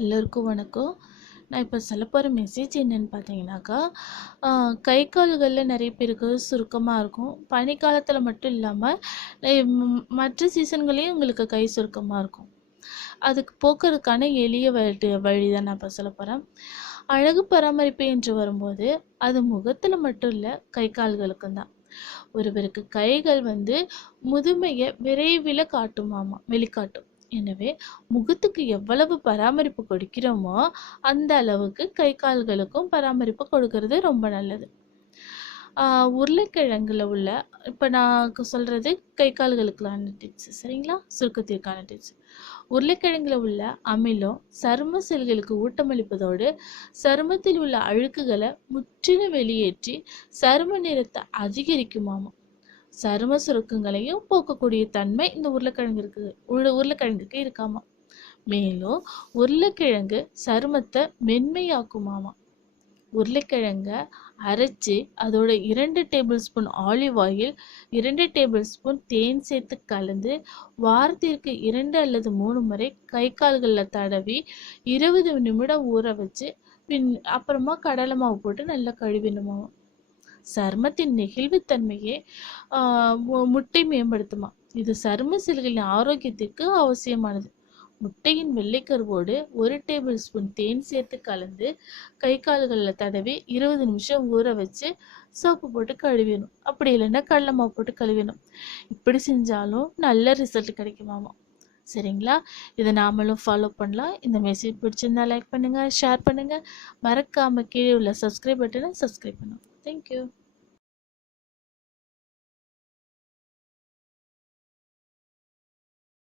எல்லோருக்கும் வணக்கம். நான் இப்போ சொல்ல போகிற மெசேஜ் என்னன்னு பார்த்தீங்கன்னாக்கா கை கால்களில் நிறைய பேருக்கு சுருக்கமாக இருக்கும். பனிக்காலத்தில் மட்டும் இல்லாமல் மற்ற சீசன்களையும் உங்களுக்கு கை சுருக்கமாக இருக்கும். அதுக்கு போக்குறதுக்கான எளிய வழி வழி தான் நான் இப்போ சொல்ல போகிறேன் அழகு பராமரிப்பு என்று வரும்போது அது முகத்தில் மட்டும் இல்லை கை கால்களுக்கும் தான். ஒருவருக்கு கைகள் வந்து முதுமையை விரைவில் காட்டுமாமா வெளிக்காட்டும். எனவே முகத்துக்கு எவ்வளவு பராமரிப்பு கொடுக்கிறோமோ அந்த அளவுக்கு கை கால்களுக்கும் பராமரிப்பு கொடுக்கறது ரொம்ப நல்லது. உருளைக்கிழங்குல உள்ள இப்போ நான் சொல்கிறது கை கால்களுக்கான டிப்ஸ் சரிங்களா? சுருக்கத்திற்கான டிப்ஸ் உருளைக்கிழங்குல உள்ள அமிலம் சரும செல்களுக்கு ஊட்டமளிப்பதோடு சருமத்தில் உள்ள அழுக்குகளை முற்றிலும் வெளியேற்றி சரும நிறத்தை அதிகரிக்குமாமா. சரும சுருக்கங்களையும் போக்கக்கூடிய தன்மை இந்த உருளைக்கிழங்கு இருக்குது உள்ள உருளைக்கிழங்குக்கு இருக்காமா? மேலும் உருளைக்கிழங்கு சருமத்தை மென்மையாக்குமாமா? உருளைக்கிழங்க அரைச்சி அதோட இரண்டு டேபிள் ஸ்பூன் ஆலிவ் ஆயில் இரண்டு டேபிள் ஸ்பூன் தேன் சேர்த்து கலந்து வாரத்திற்கு இரண்டு அல்லது மூணு முறை கை கால்களில் தடவி இருபது நிமிடம் ஊற வச்சு பின் அப்புறமா கடலை மாவு போட்டு நல்லா கழுவிடணுமாம்? சருமத்தின் நெகிழ்வுத்தன்மையை மு- முட்டை மேம்படுத்துமா? இது சரும செல்களின் ஆரோக்கியத்திற்கு அவசியமானது. முட்டையின் வெள்ளைக்கருவோடு ஒரு டேபிள் ஸ்பூன் தேன் சேர்த்து கலந்து கை கால்களில் தடவி இருபது நிமிஷம் ஊற வச்சு சோப்பு போட்டு கழுவிடணும். அப்படி இல்லைன்னா கடலை மாவு போட்டு கழுவிடணும். இப்படி செஞ்சாலும் நல்ல ரிசல்ட் கிடைக்குமாமா? சரிங்களா? இதை நாமளும் ஃபாலோ பண்ணலாம். இந்த மெசேஜ் பிடிச்சிருந்தா லைக் பண்ணுங்கள் ஷேர் பண்ணுங்கள் மறக்காமல் கீழே உள்ள சப்ஸ்கிரைப் பட்டனை சப்ஸ்கிரைப் பண்ணுங்கள் தேங்க்யூ